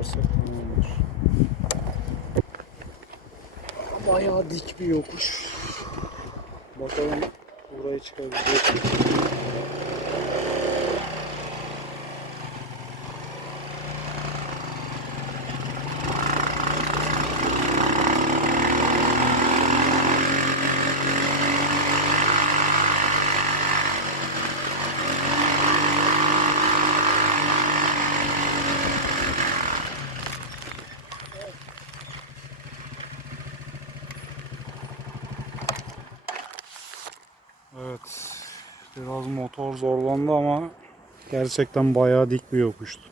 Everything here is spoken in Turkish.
koyarsak tamam olur. Bayağı dik bir yokuş. Bakalım buraya çıkabilecek Evet. Biraz motor zorlandı ama gerçekten bayağı dik bir yokuştu.